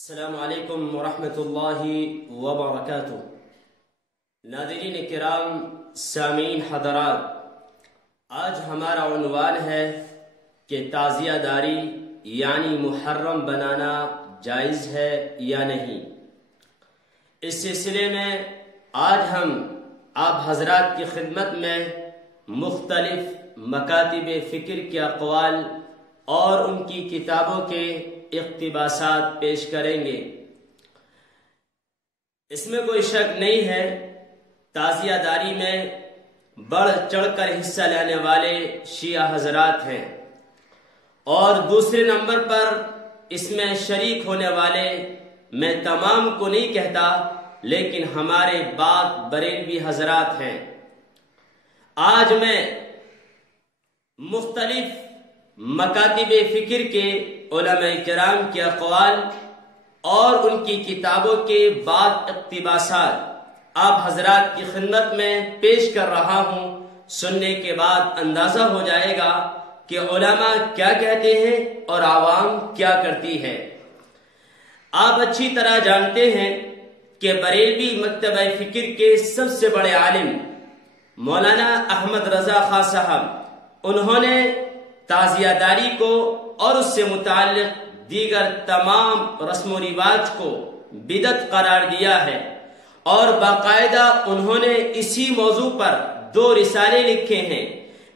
السلام علیکم ورحمۃ اللہ وبرکاتہ۔ ناظرین کرام، سامعین حضرات، آج ہمارا عنوان ہے کہ تعزیہ داری یعنی محرم بنانا جائز ہے یا نہیں۔ اس سلسلے میں آج ہم آپ حضرات کی خدمت میں مختلف مکاتب فکر کے اقوال اور ان کی کتابوں کے اقتباسات پیش کریں گے۔ اس میں کوئی شک نہیں ہے، تعزیہ داری میں بڑھ چڑھ کر حصہ لینے والے شیعہ حضرات ہیں، اور دوسرے نمبر پر اس میں شریک ہونے والے میں تمام کو نہیں کہتا، لیکن ہمارے بعض بریلوی حضرات ہیں۔ آج میں مختلف مکاتب فکر کے علماء کرام کے اقوال اور ان کی کتابوں کے بعض اقتباسات آپ حضرات کی خدمت میں پیش کر رہا ہوں۔ سننے کے بعد اندازہ ہو جائے گا کہ علماء کیا کہتے ہیں اور عوام کیا کرتی ہے۔ آپ اچھی طرح جانتے ہیں کہ بریلوی مکتبہ فکر کے سب سے بڑے عالم مولانا احمد رضا خاں صاحب، انہوں نے تعزیہ داری کو اور اس سے متعلق دیگر تمام رسم و رواج کو بدعت قرار دیا ہے، اور باقاعدہ انہوں نے اسی موضوع پر 2 رسالے لکھے ہیں۔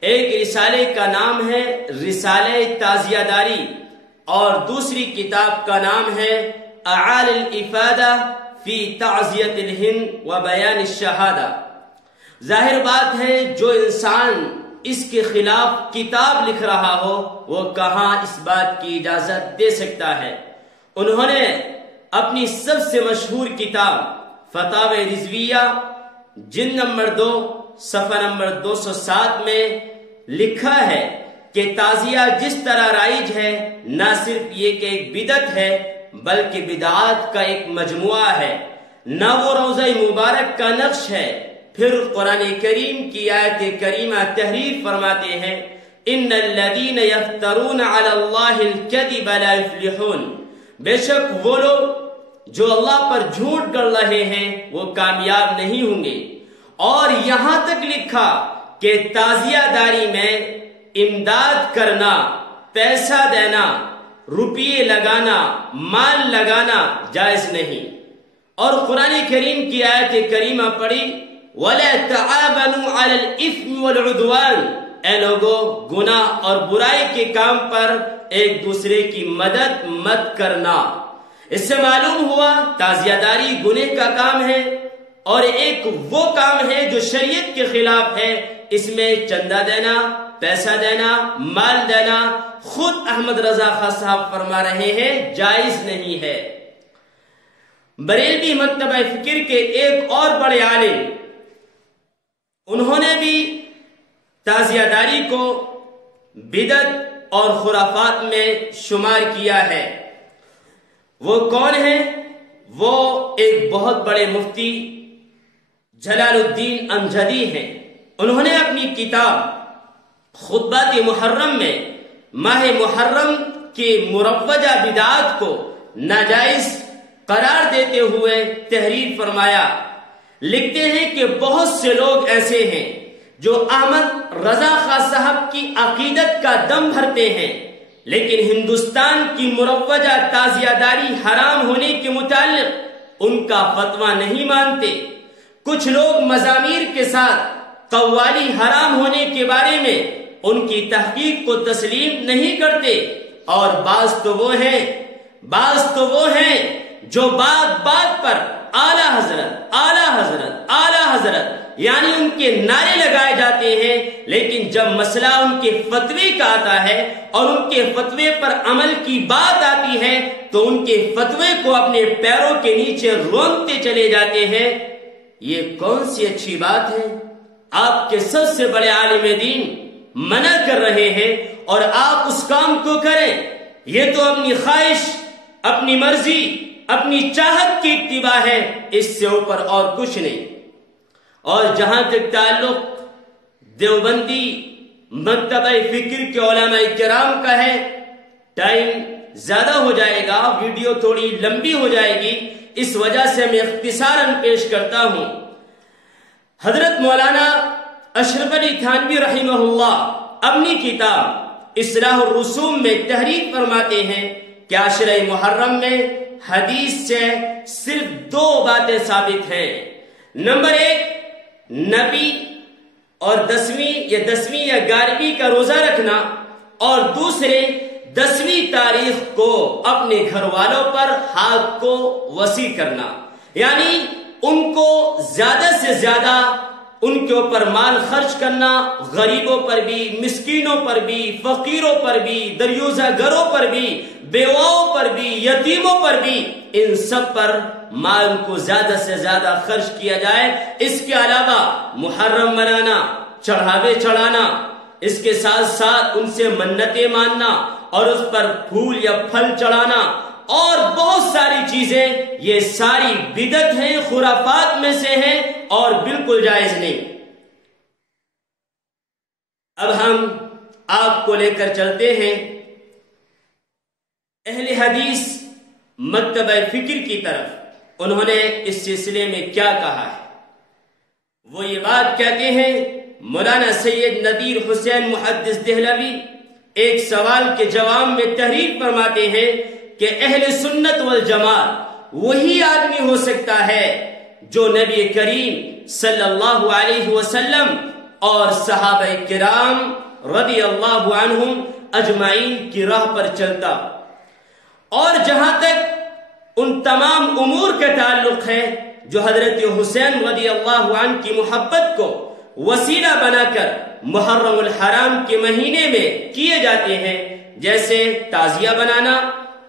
ایک رسالے کا نام ہے رسالہ تعزیہ داری، اور دوسری کتاب کا نام ہے اعالی الافادہ فی تعزیۃ الہند و بیان الشہادہ۔ ظاہر بات ہے جو انسان اس کے خلاف کتاب لکھ رہا ہو وہ کہاں اس بات کی اجازت دے سکتا ہے۔ انہوں نے اپنی سب سے مشہور کتاب فتاوی رضویہ جلد نمبر 2 صفحہ نمبر 207 میں لکھا ہے کہ تعزیہ جس طرح رائج ہے، نہ صرف یہ کہ ایک بدعت ہے بلکہ بدعات کا ایک مجموعہ ہے، نہ وہ روضہ مبارک کا نقش ہے۔ پھر قرآن کریم کی آیت کریمہ تحریر فرماتے ہیں، ان الذین یفترون علی اللہ الکذب لا یفلحون، بے شک وہ لوگ جو اللہ پر جھوٹ گڑ رہے ہیں وہ کامیاب نہیں ہوں گے۔ اور یہاں تک لکھا کہ تعزیہ داری میں امداد کرنا، پیسہ دینا، روپیے لگانا، مال لگانا جائز نہیں۔ اور قرآن کریم کی آیت کریمہ پڑھی، وَلَا تَعَاوَنُوا عَلَى الْإِثْمِ وَالْعُدْوَانِ، اے لوگوں گناہ اور برائی کے کام پر ایک دوسرے کی مدد مت کرنا۔ اس سے معلوم ہوا تعزیہ داری گناہ کا کام ہے، اور ایک وہ کام ہے جو شریعت کے خلاف ہے۔ اس میں چندہ دینا، پیسہ دینا، مال دینا، خود احمد رضا خاں صاحب فرما رہے ہیں جائز نہیں ہے۔ بریلوی مکتبہ فکر کے ایک اور بڑے عالم، انہوں نے بھی تعزیہ داری کو بدعت اور خرافات میں شمار کیا ہے۔ وہ کون ہیں؟ وہ ایک بہت بڑے مفتی جلال الدین امجدی ہیں۔ انہوں نے اپنی کتاب خطبات محرم میں ماہ محرم کی مروجہ بدعات کو ناجائز قرار دیتے ہوئے تحریر فرمایا۔ لکھتے ہیں کہ بہت سے لوگ ایسے ہیں جو احمد رضا خاں صاحب کی عقیدت کا دم بھرتے ہیں، لیکن ہندوستان کی مروجہ تعزیہ داری حرام ہونے کے متعلق ان کا فتویٰ نہیں مانتے۔ کچھ لوگ مزامیر کے ساتھ قوالی حرام ہونے کے بارے میں ان کی تحقیق کو تسلیم نہیں کرتے، اور بعض تو وہ ہیں جو بات بات پر اعلیٰ حضرت، اعلیٰ حضرت، اعلیٰ حضرت یعنی ان کے نعرے لگائے جاتے ہیں، لیکن جب مسئلہ ان کے فتوے کا آتا ہے اور ان کے فتوے پر عمل کی بات آتی ہے تو ان کے فتوے کو اپنے پیروں کے نیچے رونتے چلے جاتے ہیں۔ یہ کون سی اچھی بات ہے؟ آپ کے سب سے بڑے عالم دین منع کر رہے ہیں اور آپ اس کام کو کریں۔ یہ تو اپنی خواہش، اپنی مرضی، اپنی چاہت کی اتباع ہے، اس سے اوپر اور کچھ نہیں۔ اور جہاں تک تعلق دیوبندی مکتبہ فکر کے علماء کرام کا ہے، ٹائم زیادہ ہو جائے گا، ویڈیو تھوڑی لمبی ہو جائے گی، اس وجہ سے میں اختصاراً پیش کرتا ہوں۔ حضرت مولانا اشرف علی تھانوی رحمہ اللہ اپنی کتاب اصلاح الرسوم میں تحریر فرماتے ہیں کہ عاشرہ محرم میں حدیث سے صرف 2 باتیں ثابت ہیں۔ نمبر 1، نبی اور 10ویں یا 11ویں کا روزہ رکھنا، اور دوسرے 10ویں تاریخ کو اپنے گھر والوں پر ہاتھ کو وسیع کرنا، یعنی ان کو زیادہ سے زیادہ ان کے اوپر مال خرچ کرنا، غریبوں پر بھی، مسکینوں پر بھی، فقیروں پر بھی، دریوزہ گروں پر بھی، بیواؤں پر بھی، یتیموں پر بھی، ان سب پر مال کو زیادہ سے زیادہ خرچ کیا جائے۔ اس کے علاوہ محرم منانا، چڑھاوے چڑھانا، اس کے ساتھ ساتھ ان سے منتیں ماننا اور اس پر پھول یا پھل چڑھانا اور بہت ساری چیزیں، یہ ساری بدعت ہیں، خرافات میں سے ہیں اور بالکل جائز نہیں۔ اب ہم آپ کو لے کر چلتے ہیں اہل حدیث مکتبہ فکر کی طرف۔ انہوں نے اس سلسلے میں کیا کہا ہے؟ وہ یہ بات کہتے ہیں، مولانا سید نذیر حسین محدث دہلوی ایک سوال کے جواب میں تحریر فرماتے ہیں کہ اہل سنت والجماعت وہی آدمی ہو سکتا ہے جو نبی کریم صلی اللہ علیہ وسلم اور صحابہ کرام رضی اللہ عنہم اجمعین کی راہ پر چلتا، اور جہاں تک ان تمام امور کا تعلق ہے جو حضرت حسین رضی اللہ عنہ کی محبت کو وسیلہ بنا کر محرم الحرام کے مہینے میں کیے جاتے ہیں، جیسے تعزیہ بنانا،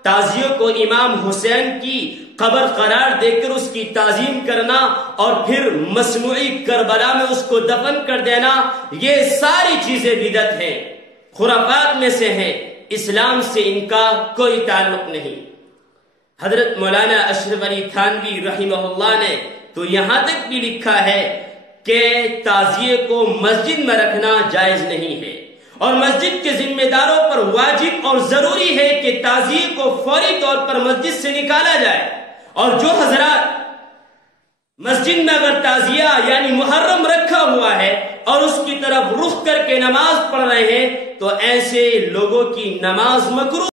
تعزیوں کو امام حسین کی قبر قرار دے کر اس کی تعظیم کرنا اور پھر مصنوعی کربلا میں اس کو دفن کر دینا، یہ ساری چیزیں بدعت ہیں، خرافات میں سے ہیں، اسلام سے ان کا کوئی تعلق نہیں۔ حضرت مولانا اشرف علی تھانوی رحمہ اللہ نے تو یہاں تک بھی لکھا ہے کہ تعزیے کو مسجد میں رکھنا جائز نہیں ہے، اور مسجد کے ذمہ داروں پر واجب اور ضروری ہے کہ تعزیے کو فوری طور پر مسجد سے نکالا جائے، اور جو حضرات مسجد میں اگر تعزیہ یعنی محرم رکھا ہوا ہے اور اس کی طرف رخ کر کے نماز پڑھ رہے ہیں تو ایسے لوگوں کی نماز مکروہ